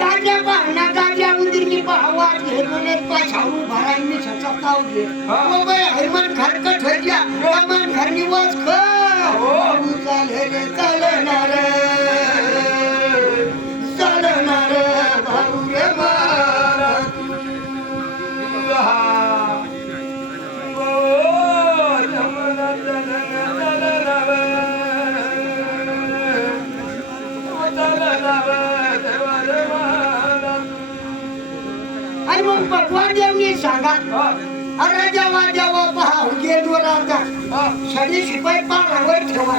गाड्या पाहण्या गाड्या उंदीरनी पाहावात घेऊन पाछाऊ भरांनी सचताव घे ओ बाई हैमन खरकट होया मन घर निवास ख चाले रे चालणार चालणार भाऊ रे मारा आणि मग भगवान देवनी सांगा अरे जेव्हा जेव्हा पहा गेलो राजा शनी शिपाई पारावर ठेवा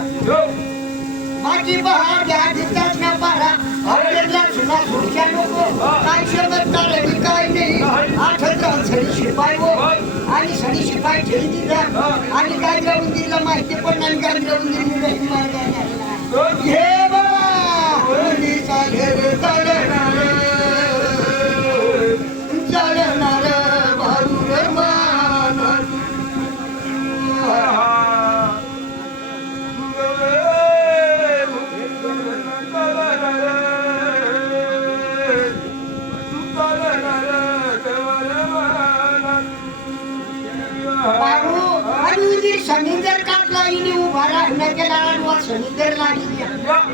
माझी बहार द्या दिसतात ना पारा आपल्याला सुना पुढच्या नको काय शब्द चालली काय नाही 8,000 शनी शिपाई हो आणि शनी शिपाई ठेवी दिला आणि काय जाऊन दिला माहिती पण नाही काय जाऊन दिली हे बाबा चालेल चालणार चालणार भाऊर माना समुद्र काटला इनी उभा राहण्याच्या लाडवा समुद्र लागली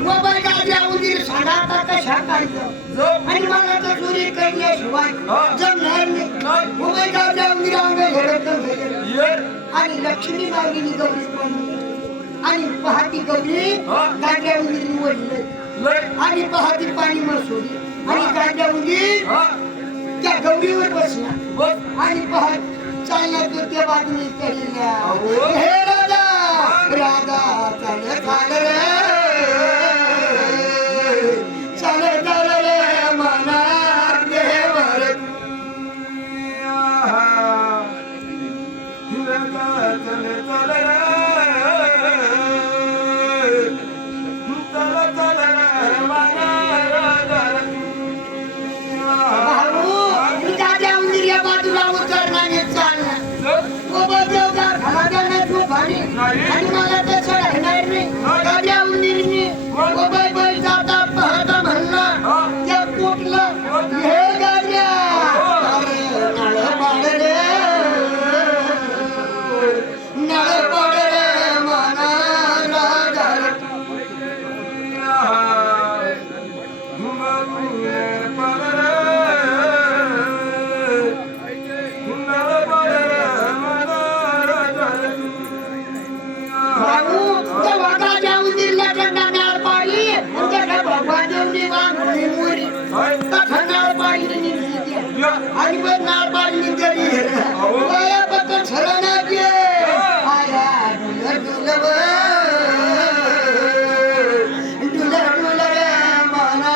मोबाईल गाड्या उंदीर साडाता कशा काढतो आणि मला तर चोरी करण्याशिवाय जमणार नाही मोबाईल गाड्या उंदीर अंगे घडत आणि लक्ष्मी मागिनी गौरी आणि पहाटी गौरी गाड्या उंदीर निवडले आणि पहाटी पाणी मसोडी आणि गाड्या उंदीर त्या गौरीवर बसला आणि पहाट चालत त्या बातमी केल्या हे राजा राजा चल चाल रे चल चाल रे मना देवर चल चल रे चल चल रे मना राजा उंदीर बाजूला उतरणाने आणि मला ते सोडणार नाही गाड्या उंदीरनी मोबाईल बैल जाता पाहता म्हणला त्या कुठलं हे गाड्या नळ पाडले मना राजा आणि मग नाळ पाडली तरी आया पकड सरना के आया डुल डुल रे मना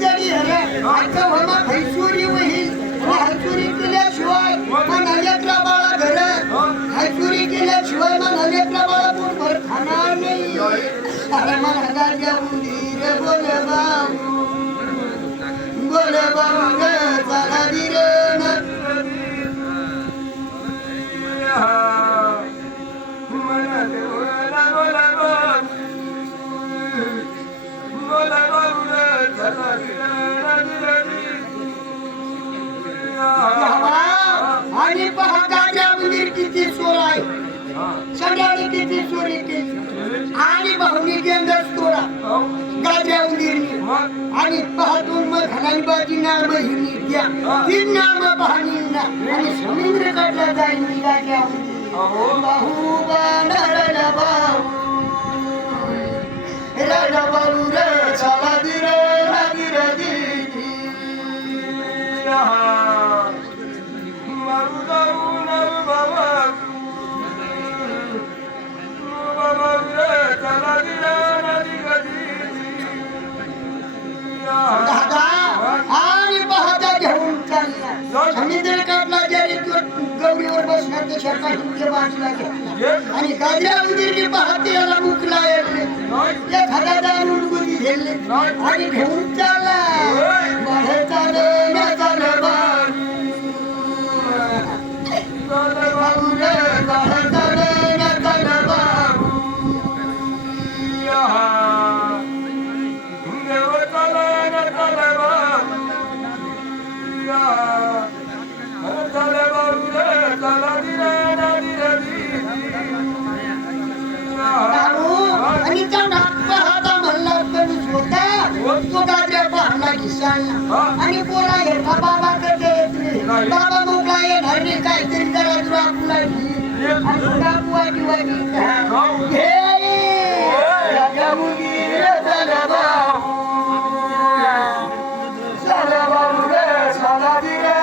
गाई हैसुरी होईल हैसुरी केल्याशिवाय मला लेकरा बाळा घर हैसुरी केल्याशिवाय मला लेकरा बाळा पोटभर खाणार नाही अरे मला गाड्या उंदीर बोले बाबू ग चला दिरे आणि पहा गाड्या उंदीर किती चोर आहे सगळ्यांनी किती चोरी केली आणि भावनी केंद्र चोरा गाड्या उंदीरनी आणि पाहतून मग घालानी बाजी नाळ बहिणी द्या तीन नाम पाहणींना आणि समुद्र काढला जाईल गाड्या उंदीर बाहू बाणा बाहू रडबाऊ रे चला दिरे दिरे दिरी आणि पहाता घेऊन चालला ते शेतात उंदीर बाजूला घेतला आणि गाजऱ्या उंदीरने पाहते याला मुकला येते एखादा दारून गुदी घेतले आणि घेऊन चालला बाहेर चालले चालले बाबू रे बाहेर चालले चालले बाबू आणि त्या नागपाहाचा म्हणला कणूस होता तो गाजऱ्या पाहला घिसाळला आणि पोरा घेतला बाबा कडे बाबा मोकळा येणार नाही काहीतरी जरा तुला फुलायची आणि पुन्हा पुवाटी वाटी हे राजा मुली चला बाबू चला बाबू रे चला दिरे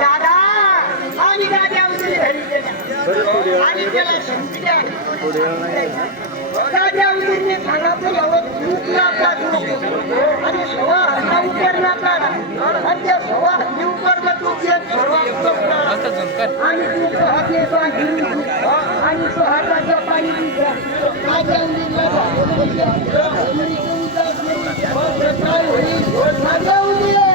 दादा आणि गाड्या उचलली घरी गेल्या आणि त्याला संपल्या गाड्या उचलली सांगितलं एवढं तुटला आणि सवा हल्ला उतरला काढा आणि त्या सवा हल्ली उतरला तो आणि तू हाते आणि तो हाताच्या पाणी गाड्या उचलला काय होईल माझ्या उद्या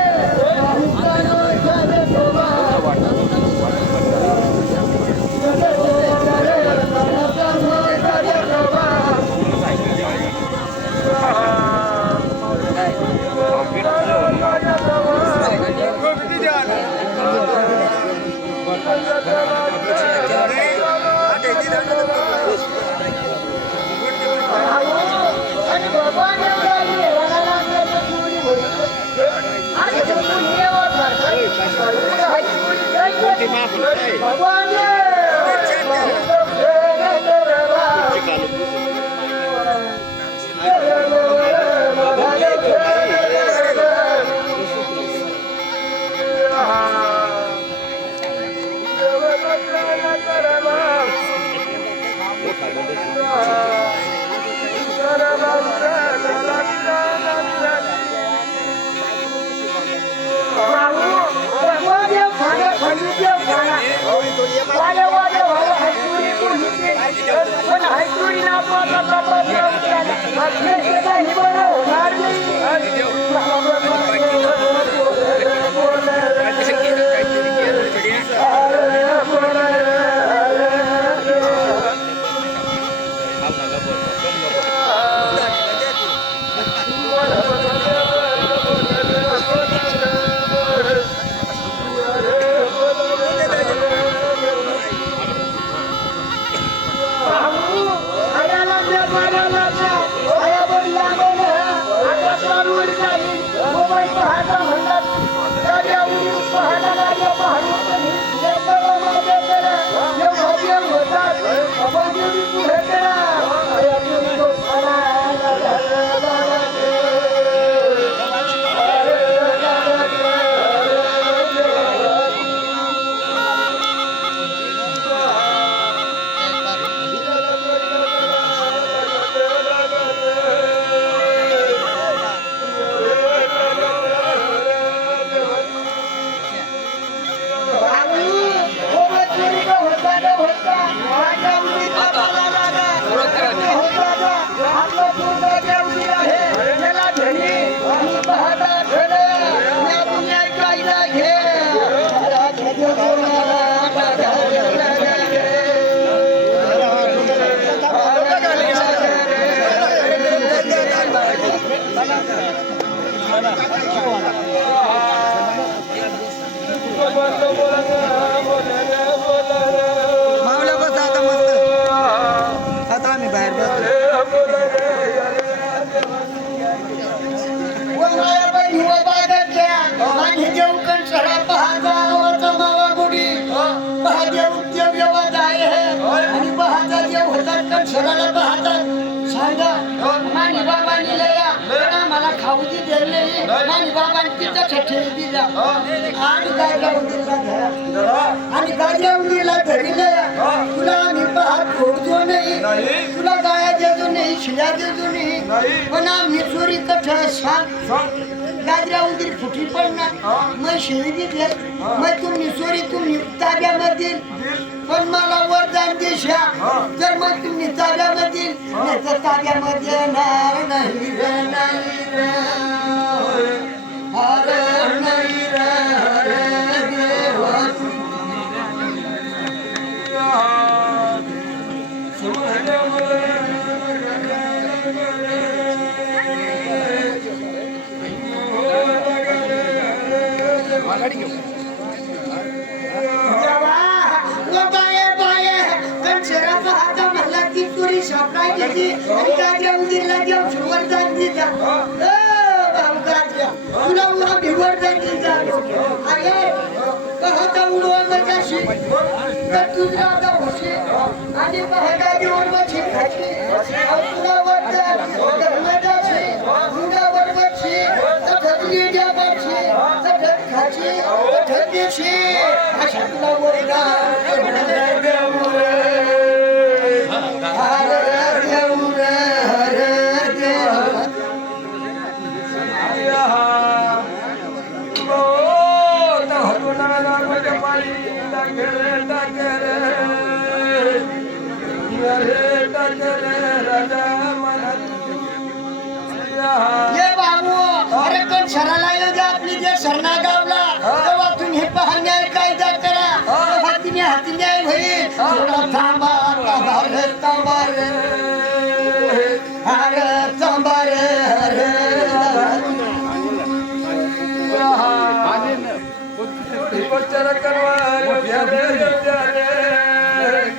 मावल्या बस आता मस्त आता आम्ही बाहेर सांगा मानी बाबा मला खाऊची दिली आणि बाबांनी तिथं ठेवी दिला आणि गाजरा उंदीरला धरा आणि गाजरा उंदीरला धरिलं तुला आम्ही पाहत फोडतो नाही तुला गाया देतो नाही शिल्या देतो नाही पण आम्ही चोरी कठ सांग गाजरा उंदीर फुटी पडणार मग शिवी दिले मग तुम्ही चोरी तुम्ही ताब्यामध्ये पण मला वरदान देशा तर मग तुम्ही ताब्यामध्ये नाही तर ताब्यामध्ये येणार नाही रे, नाही रे. अरे नाही रे, अरे देवा. तुरी सापडाय गेली आणि गाजरा उंदीरला देव वरदान दिला तुला उडा वरदान दिला अरे कहता उडवा मजाशी तर तुझ्या आता होशी आणि महागाजी वरवची खाची तुला वरदान मजाशी उडा वरवची तथली द्यावची तथत खाची तथत देशी अशा तुला वरदान ये बाबू अरे कोण शराला येऊ द्या आपली जे शरणा गावला तेव्हा तुम्ही पाहण्यार कायदा करा हातीने हाती न्याय होईल थोडा थांबा थांबा रे अरे थांबा रे उपचार करवा